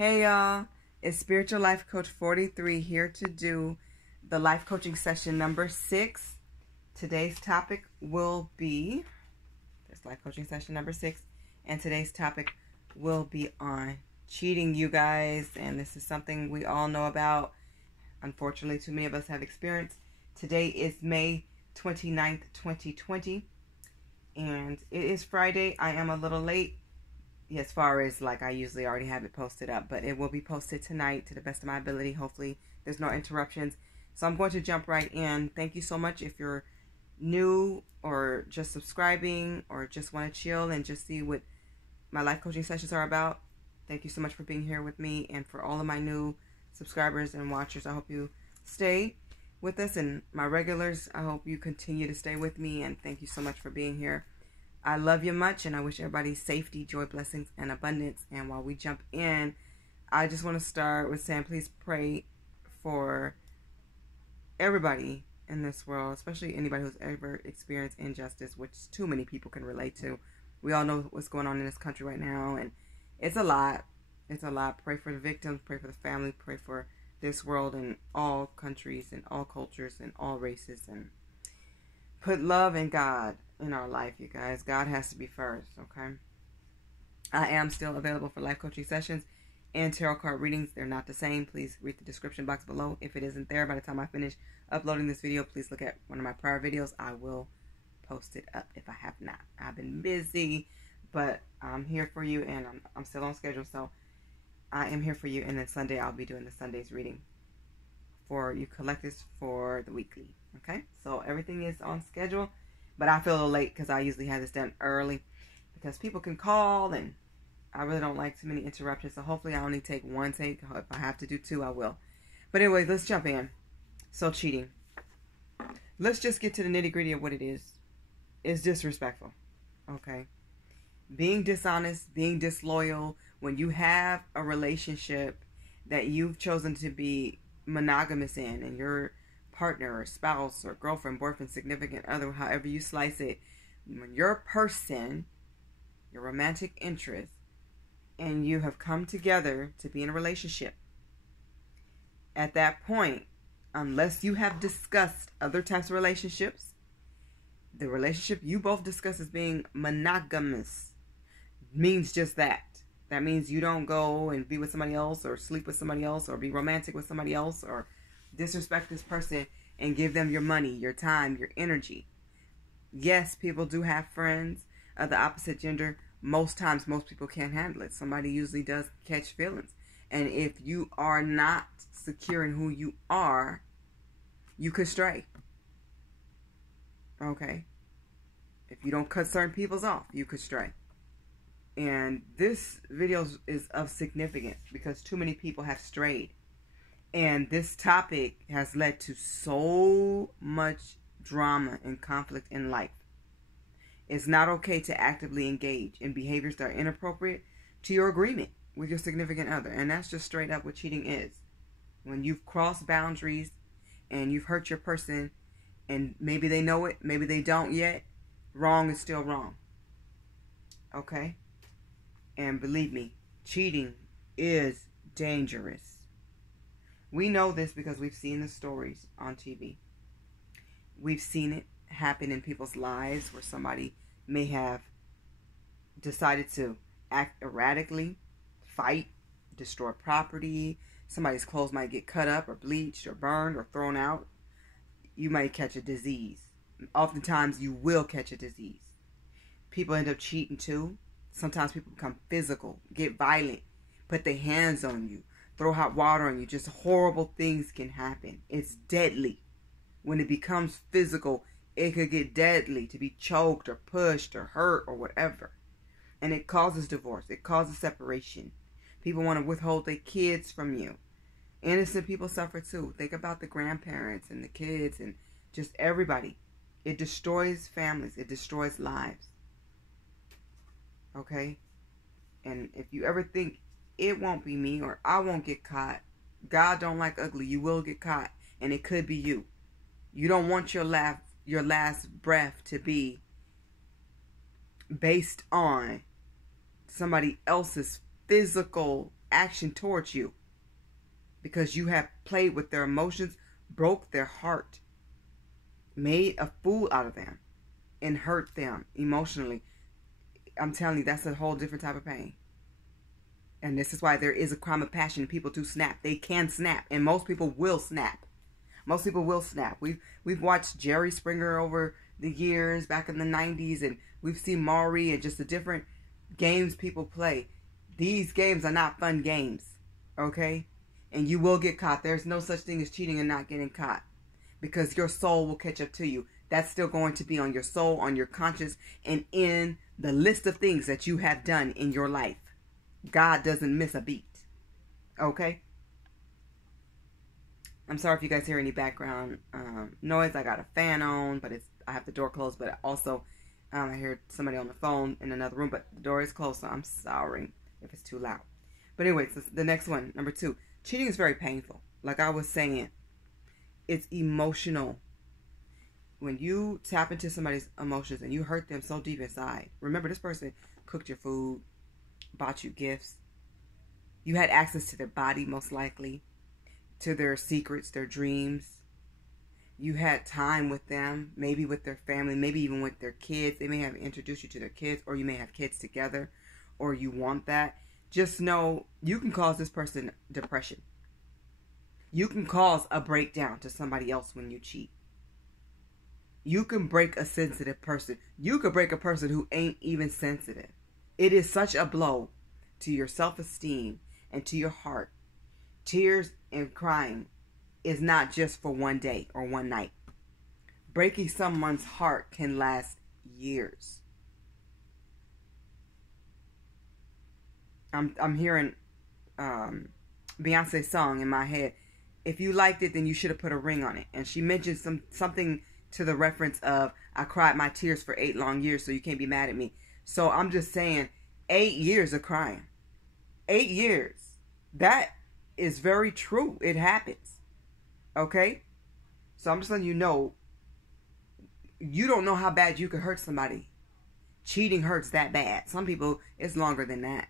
Hey y'all, it's SpiritualLifeCoach43 here to do the life coaching session number 6. Today's topic will be, this life coaching session number 6, and today's topic will be on cheating, you guys. And this is something we all know about. Unfortunately, too many of us have experienced. Today is May 29th, 2020, and it is Friday. I am a little late as far as I usually already have it posted up, but it will be posted tonight to the best of my ability. Hopefully there's no interruptions. So I'm going to jump right in. Thank you so much if you're new or just subscribing or just want to chill and just see what my life coaching sessions are about. Thank you so much for being here with me, and for all of my new subscribers and watchers, I hope you stay with us, and my regulars, I hope you continue to stay with me, and thank you so much for being here. I love you much, and I wish everybody safety, joy, blessings, and abundance. And while we jump in, I just want to start with saying please pray for everybody in this world, especially anybody who's ever experienced injustice, which too many people can relate to. We all know what's going on in this country right now, and it's a lot. It's a lot. Pray for the victims, pray for the family, pray for this world and all countries and all cultures and all races, and put love and God in our life, you guys. God has to be first, okay? I am still available for life coaching sessions and tarot card readings. They're not the same. Please read the description box below. If it isn't there by the time I finish uploading this video, please look at one of my prior videos. I will post it up if I have not. I've been busy, but I'm here for you, and I'm still on schedule, so I am here for you. And then Sunday, I'll be doing the Sunday's reading for you collectors for the weekly, okay? So everything is on schedule. But I feel a little late because I usually have this done early because people can call, and I really don't like too many interruptions. So hopefully I only take one take. If I have to do two, I will. But anyway, let's jump in. So cheating. Let's just get to the nitty gritty of what it is. It's disrespectful. Okay. Being dishonest, being disloyal, when you have a relationship that you've chosen to be monogamous in, and you're partner or spouse or girlfriend, boyfriend, significant other, however you slice it, when you're a person, your romantic interest, and you have come together to be in a relationship, at that point, unless you have discussed other types of relationships, the relationship you both discuss as being monogamous means just that. That means you don't go and be with somebody else or sleep with somebody else or be romantic with somebody else or disrespect this person and give them your money, your time, your energy. Yes, people do have friends of the opposite gender. Most times, most people can't handle it. Somebody usually does catch feelings. And if you are not secure in who you are, you could stray. Okay? If you don't cut certain people's off, you could stray. And this video is of significance because too many people have strayed. And this topic has led to so much drama and conflict in life. It's not okay to actively engage in behaviors that are inappropriate to your agreement with your significant other. And that's just straight up what cheating is. When you've crossed boundaries and you've hurt your person, and maybe they know it, maybe they don't yet, wrong is still wrong. Okay? And believe me, cheating is dangerous. We know this because we've seen the stories on TV. We've seen it happen in people's lives where somebody may have decided to act erratically, fight, destroy property. Somebody's clothes might get cut up or bleached or burned or thrown out. You might catch a disease. Oftentimes you will catch a disease. People end up cheating too. Sometimes people become physical, get violent, put their hands on you, throw hot water on you. Just horrible things can happen. It's deadly. When it becomes physical, it could get deadly, to be choked or pushed or hurt or whatever. And it causes divorce. It causes separation. People want to withhold their kids from you. Innocent people suffer too. Think about the grandparents and the kids and just everybody. It destroys families. It destroys lives. Okay? And if you ever think it won't be me or I won't get caught, God don't like ugly. You will get caught, and it could be you. You don't want your last breath to be based on somebody else's physical action towards you because you have played with their emotions, broke their heart, made a fool out of them, and hurt them emotionally. I'm telling you, that's a whole different type of pain. And this is why there is a crime of passion. People do snap. They can snap. And most people will snap. Most people will snap. We've watched Jerry Springer over the years back in the 90s. And we've seen Maury and just the different games people play. These games are not fun games. Okay? And you will get caught. There's no such thing as cheating and not getting caught. Because your soul will catch up to you. That's still going to be on your soul, on your conscience, and in the list of things that you have done in your life. God doesn't miss a beat. Okay? I'm sorry if you guys hear any background noise. I got a fan on, but I have the door closed. But also, I hear somebody on the phone in another room, but the door is closed, so I'm sorry if it's too loud. But anyway, so the next one, number 2. Cheating is very painful. Like I was saying, it's emotional. When you tap into somebody's emotions and you hurt them so deep inside, remember this person cooked your food, bought you gifts. You had access to their body, most likely, to their secrets, their dreams. You had time with them, maybe with their family, maybe even with their kids. They may have introduced you to their kids, or you may have kids together, or you want that. Just know you can cause this person depression. You can cause a breakdown to somebody else when you cheat. You can break a sensitive person. You could break a person who ain't even sensitive. It is such a blow to your self-esteem and to your heart. Tears and crying is not just for one day or one night. Breaking someone's heart can last years. I'm hearing Beyonce's song in my head. If you liked it, then you should have put a ring on it. And she mentioned something to the reference of, I cried my tears for 8 long years, so you can't be mad at me. So I'm just saying, 8 years of crying. 8 years. That is very true. It happens. Okay? So I'm just letting you know, you don't know how bad you could hurt somebody. Cheating hurts that bad. Some people, it's longer than that.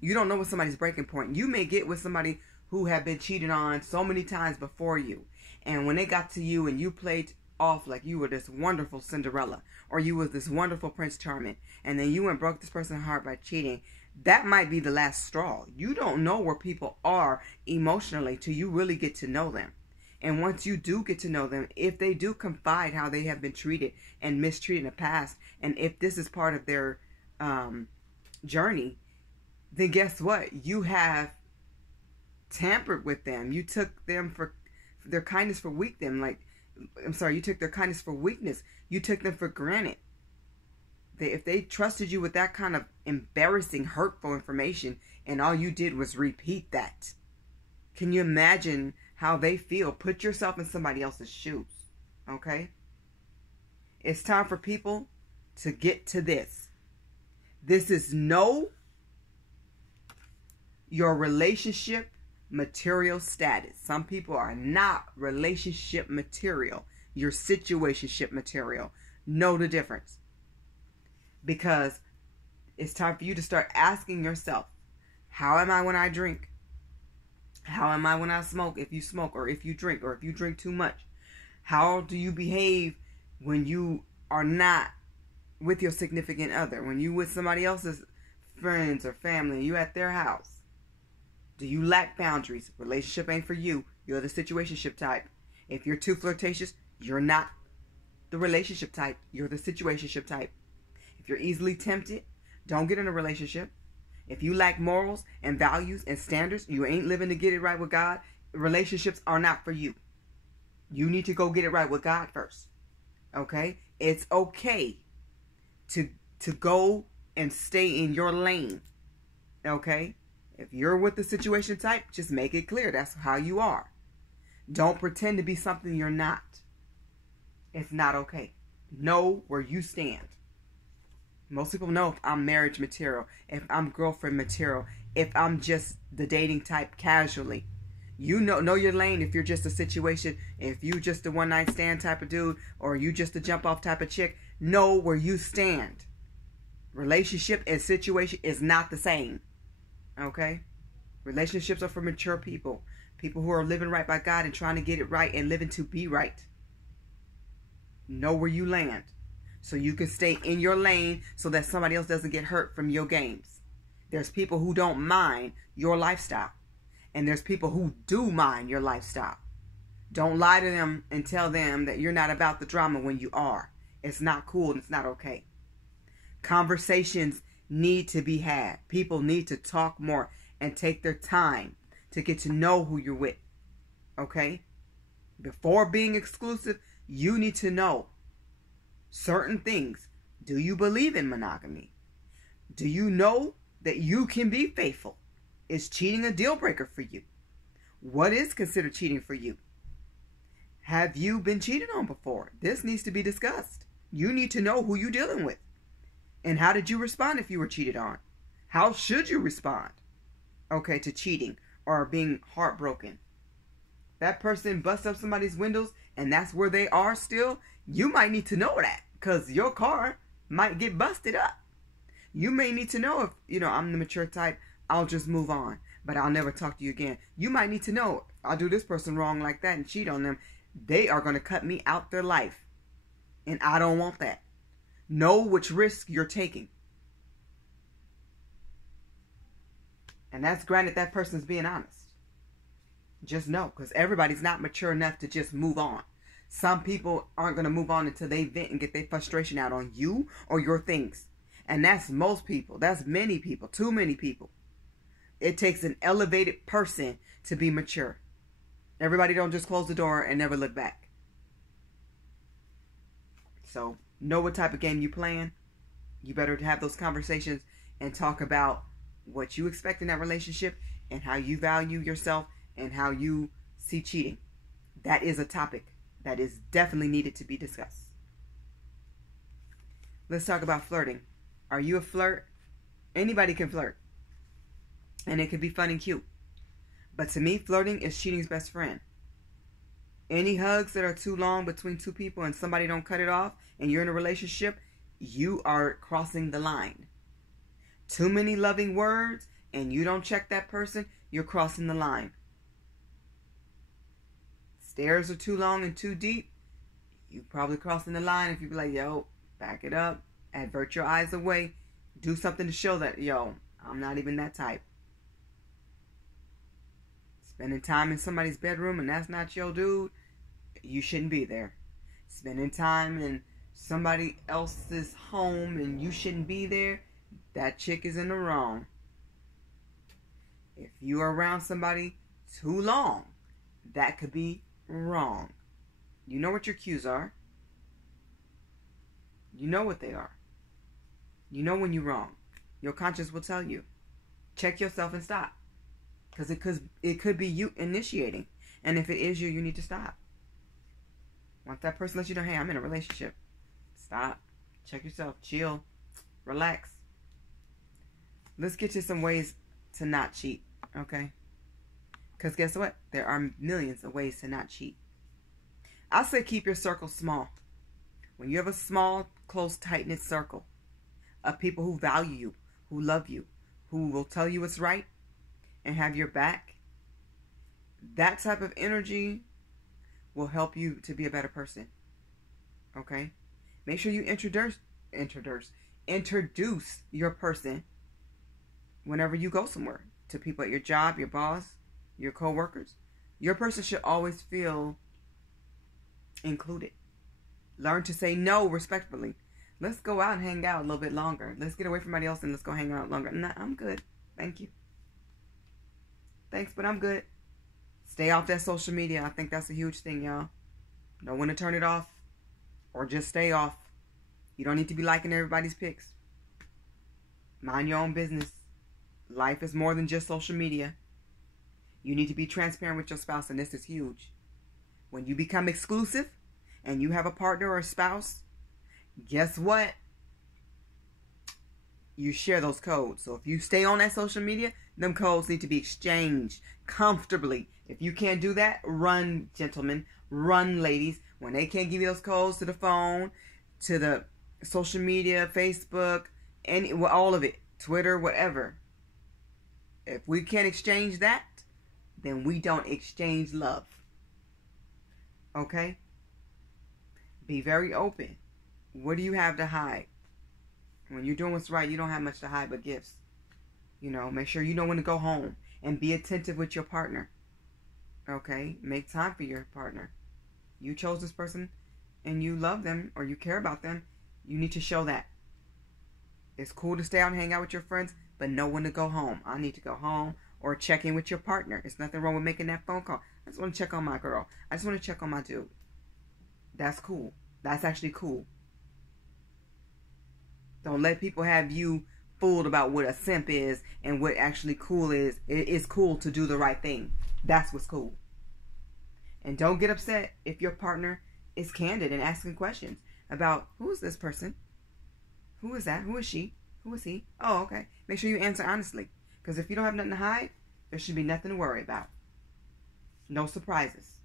You don't know what somebody's breaking point. You may get with somebody who have been cheated on so many times before you. And when they got to you and you played off like you were this wonderful Cinderella, or you was this wonderful Prince Charming, and then you went and broke this person's heart by cheating, that might be the last straw. You don't know where people are emotionally till you really get to know them. And once you do get to know them, if they do confide how they have been treated and mistreated in the past, and if this is part of their journey, then guess what? You have tampered with them. You took them for their kindness for weakness. You took their kindness for weakness. You took them for granted. If they trusted you with that kind of embarrassing, hurtful information, and all you did was repeat that, can you imagine how they feel? Put yourself in somebody else's shoes. Okay? It's time for people to get to this. This is know your relationship material status. Some people are not relationship material. You're situationship material. Know the difference. Because it's time for you to start asking yourself, how am I when I drink? How am I when I smoke? If you smoke, or if you drink, or if you drink too much. How do you behave when you are not with your significant other? When you with somebody else's friends or family, you at their house. Do you lack boundaries? Relationship ain't for you. You're the situationship type. If you're too flirtatious, you're not the relationship type. You're the situationship type. If you're easily tempted, don't get in a relationship. If you lack morals and values and standards, you ain't living to get it right with God, relationships are not for you. You need to go get it right with God first. Okay? It's okay to go and stay in your lane. Okay? If you're with the situation type, just make it clear that's how you are. Don't pretend to be something you're not. It's not okay. Know where you stand. Most people know if I'm marriage material, if I'm girlfriend material, if I'm just the dating type casually. You know your lane if you're just a situation, if you just a one-night stand type of dude, or you just a jump-off type of chick. Know where you stand. Relationship and situation is not the same. Okay? Relationships are for mature people. People who are living right by God and trying to get it right and living to be right. Know where you land so you can stay in your lane so that somebody else doesn't get hurt from your games. There's people who don't mind your lifestyle. And there's people who do mind your lifestyle. Don't lie to them and tell them that you're not about the drama when you are. It's not cool and it's not okay. Conversations need to be had. People need to talk more and take their time to get to know who you're with. Okay? Before being exclusive, you need to know certain things. Do you believe in monogamy? Do you know that you can be faithful? Is cheating a deal breaker for you? What is considered cheating for you? Have you been cheated on before? This needs to be discussed. You need to know who you're dealing with. And how did you respond if you were cheated on? How should you respond? Okay, to cheating or being heartbroken. That person busts up somebody's windows and that's where they are still. You might need to know that because your car might get busted up. You may need to know if, I'm the mature type, I'll just move on, but I'll never talk to you again. You might need to know, if I do this person wrong like that and cheat on them, they are going to cut me out their life. And I don't want that. Know which risk you're taking. And that's granted that person's being honest. Just know, because everybody's not mature enough to just move on. Some people aren't going to move on until they vent and get their frustration out on you or your things. And that's most people. That's many people. Too many people. It takes an elevated person to be mature. Everybody don't just close the door and never look back. So, know what type of game you playing. You better have those conversations and talk about what you expect in that relationship and how you value yourself and how you see cheating. That is a topic that is definitely needed to be discussed. Let's talk about flirting. Are you a flirt? Anybody can flirt. And it can be fun and cute. But to me, flirting is cheating's best friend. Any hugs that are too long between two people and somebody don't cut it off and you're in a relationship, you are crossing the line. Too many loving words and you don't check that person, you're crossing the line. Stares are too long and too deep, you probably crossing the line if you be like, yo, back it up, avert your eyes away, do something to show that, yo, I'm not even that type. Spending time in somebody's bedroom and that's not your dude, you shouldn't be there. Spending time in somebody else's home and you shouldn't be there, that chick is in the wrong. If you are around somebody too long, that could be wrong. You know what your cues are. You know what they are. You know when you're wrong. Your conscience will tell you. Check yourself and stop. Because it could be you initiating. And if it is you, you need to stop. Once that person lets you know, hey, I'm in a relationship. Stop. Check yourself. Chill. Relax. Let's get to some ways to not cheat. Okay? Because guess what? There are millions of ways to not cheat. I say keep your circle small. When you have a small, close, tight-knit circle of people who value you, who love you, who will tell you what's right, and have your back, that type of energy will help you to be a better person. Okay? Make sure you introduce your person whenever you go somewhere. To people at your job, your boss, your co-workers. Your person should always feel included. Learn to say no respectfully. Let's go out and hang out a little bit longer. Let's get away from somebody else and let's go hang out longer. Nah, I'm good. Thank you. Thanks, but I'm good. Stay off that social media. I think that's a huge thing, y'all. Know when to turn it off or just stay off. You don't need to be liking everybody's pics. Mind your own business. Life is more than just social media. You need to be transparent with your spouse, and this is huge. When you become exclusive and you have a partner or a spouse, guess what? You share those codes. So if you stay on that social media, them codes need to be exchanged comfortably. If you can't do that, run, gentlemen. Run, ladies. When they can't give you those codes to the phone, to the social media, Facebook, all of it, Twitter, whatever. If we can't exchange that, then we don't exchange love. Okay? Be very open. What do you have to hide? When you're doing what's right, you don't have much to hide but gifts. You know, make sure you know when to go home and be attentive with your partner. Okay? Make time for your partner. You chose this person and you love them or you care about them. You need to show that. It's cool to stay out and hang out with your friends, but know when to go home. I need to go home, or check in with your partner. There's nothing wrong with making that phone call. I just want to check on my girl. I just want to check on my dude. That's cool. That's actually cool. Don't let people have you fooled about what a simp is and what actually cool is. It is cool to do the right thing. That's what's cool. And don't get upset if your partner is candid and asking questions about, who is this person? Who is that? Who is she? Who is he? Oh, okay. Make sure you answer honestly. Because if you don't have nothing to hide, there should be nothing to worry about. No surprises.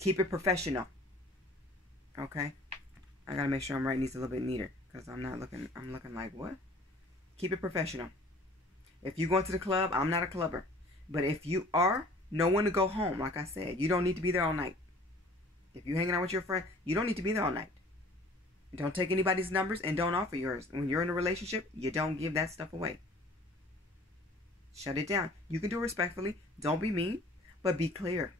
Keep it professional. Okay? I gotta make sure I'm writing these a little bit neater. Because I'm looking like, what? Keep it professional. If you go into the club, I'm not a clubber. But if you are, know when to go home. Like I said, you don't need to be there all night. If you're hanging out with your friend, you don't need to be there all night. Don't take anybody's numbers and don't offer yours. When you're in a relationship, you don't give that stuff away. Shut it down. You can do it respectfully. Don't be mean, but be clear.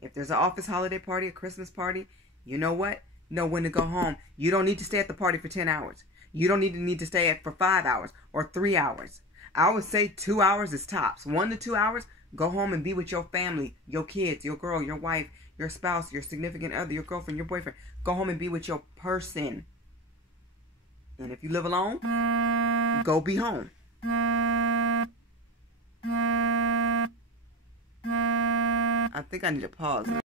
If there's an office holiday party, a Christmas party, you know what? Know when to go home. You don't need to stay at the party for 10 hours. You don't need to stay for 5 hours or 3 hours. I would say 2 hours is tops. 1 to 2 hours, go home and be with your family, your kids, your girl, your wife, your spouse, your significant other, your girlfriend, your boyfriend. Go home and be with your person. And if you live alone, go be home. I think I need to pause.